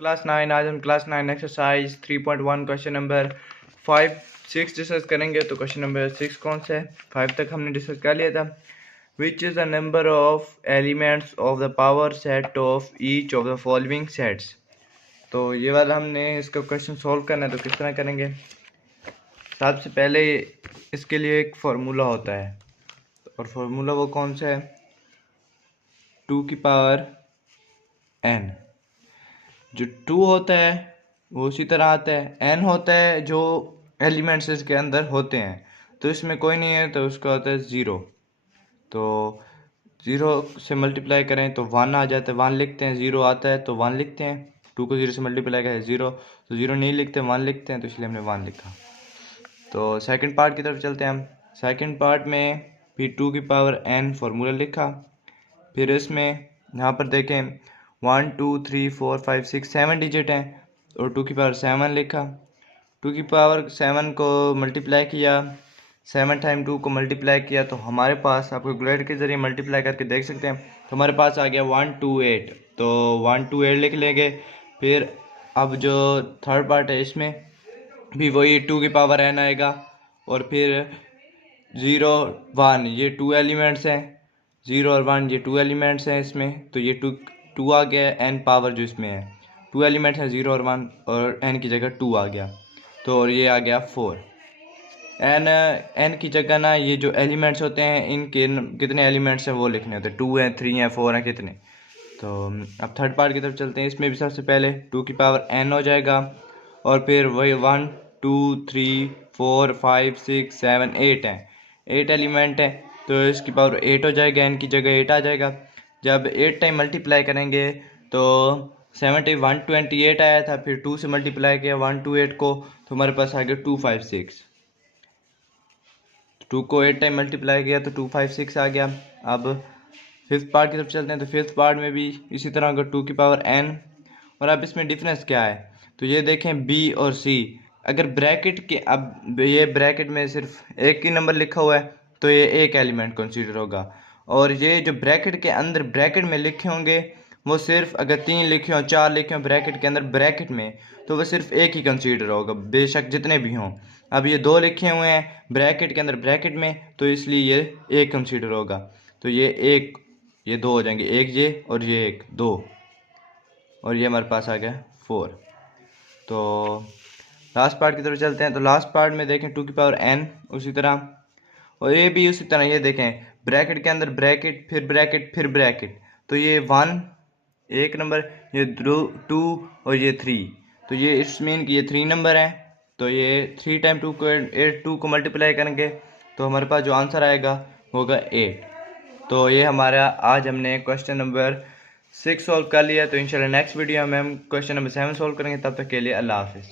Class 9। आज हम class 9 exercise 3.1 question number 5 6 discuss करेंगे। तो क्वेश्चन नंबर 6 कौन सा है? 5 तक हमने डिस्कस कर लिया था। Which is the number of elements of the power set of each of the following sets. तो ये वाला हमने इसका क्वेश्चन सॉल्व करना है। तो किस तरह करेंगे? सबसे पहले इसके लिए एक फार्मूला होता है, और फार्मूला वो कौन सा है? 2 की पावर n। जो 2 होता है वो उसी तरह आता है, n होता है जो एलिमेंट्स इसके अंदर होते हैं। तो इसमें कोई नहीं है तो उसका होता है 0। तो 0 से मल्टीप्लाई करें तो 1 आ जाता है, 1 लिखते हैं। 0 आता है तो 1 लिखते हैं। 2 को 0 से मल्टीप्लाई करें 0, तो 0 नहीं लिखते, 1 लिखते हैं, तो इसलिए हमने 1 लिखा। तो सेकंड पार्ट की तरफ चलते हैं हम। सेकंड पार्ट में भी 2 की पावर n फार्मूला लिखा। फिर इसमें यहाँ पर देखें 1 2 3 4 5 6 7 डिजिट हैं, और 2 की पावर 7 लिखा। 2 की पावर 7 को मल्टीप्लाई किया, 7 टाइम 2 को मल्टीप्लाई किया, तो हमारे पास आप कैलकुलेटर के ज़रिए मल्टीप्लाई करके देख सकते हैं। तो हमारे पास आ गया 128। तो 128 लिख लेंगे। फिर अब जो थर्ड पार्ट है इसमें भी वही 2 की पावर n आएगा, और फिर 0 1 ये 2 एलिमेंट्स हैं। 0 और 1 ये 2 एलिमेंट्स हैं इसमें, तो ये 2 आ गया। n पावर जो इसमें है 2 एलिमेंट है, 0 और 1, और n की जगह 2 आ गया। तो और ये आ गया 4। n की जगह ना ये जो एलिमेंट्स होते हैं इनके कितने एलिमेंट्स हैं वो लिखने होते हैं। 2 हैं, 3 हैं, 4 हैं, कितने। तो अब थर्ड पार्ट की तरफ चलते हैं। इसमें भी सबसे पहले 2 की पावर n हो जाएगा, और फिर वही 1 2 3 4 5 6 7 8 हैं, 8 एलिमेंट हैं। तो इसकी पावर 8 हो जाएगा, n की जगह 8 आ जाएगा। जब 8 टाइम मल्टीप्लाई करेंगे तो 128 आया था, फिर 2 से मल्टीप्लाई किया 128 को, तो हमारे पास आ गया 256। 2 को 8 टाइम मल्टीप्लाई किया तो 256 आ गया। अब फिफ्थ पार्ट की तरफ चलते हैं। तो फिफ्थ पार्ट में भी इसी तरह अगर 2 की पावर n, और अब इसमें डिफरेंस क्या है? तो ये देखें b और c, अगर ब्रैकेट के, अब ये ब्रैकेट में सिर्फ एक ही नंबर लिखा हुआ है तो ये एक एलिमेंट कंसीडर होगा, और ये जो ब्रैकेट के अंदर ब्रैकेट में लिखे होंगे वो सिर्फ अगर 3 लिखे हों 4 लिखे हों ब्रैकेट के अंदर ब्रैकेट में, तो वो सिर्फ एक ही कंसीडर होगा, बेशक जितने भी हों। अब ये 2 लिखे हुए हैं ब्रैकेट के अंदर ब्रैकेट में, तो इसलिए ये एक कंसीडर होगा। तो ये एक, ये 2 हो जाएंगे, एक ये और ये एक 2, और ये हमारे पास आ गया 4। तो लास्ट पार्ट की तरफ चलते हैं। तो लास्ट पार्ट में देखें 2 की पावर n उसी तरह, और ये भी उसी तरह। ये देखें ब्रैकेट के अंदर ब्रैकेट, फिर ब्रैकेट, फिर ब्रैकेट, तो ये 1 एक नंबर, ये 2 और ये 3, तो ये इट्स मीन कि ये 3 नंबर हैं। तो ये 3 टाइम 2 को 2 को मल्टीप्लाई करेंगे तो हमारे पास जो आंसर आएगा वो होगा 8। तो ये हमारा आज हमने क्वेश्चन नंबर 6 सॉल्व कर लिया। तो इंशाल्लाह नेक्स्ट वीडियो में हम क्वेश्चन नंबर 7 सॉल्व करेंगे। तब तक के लिए अल्लाह हाफिज़।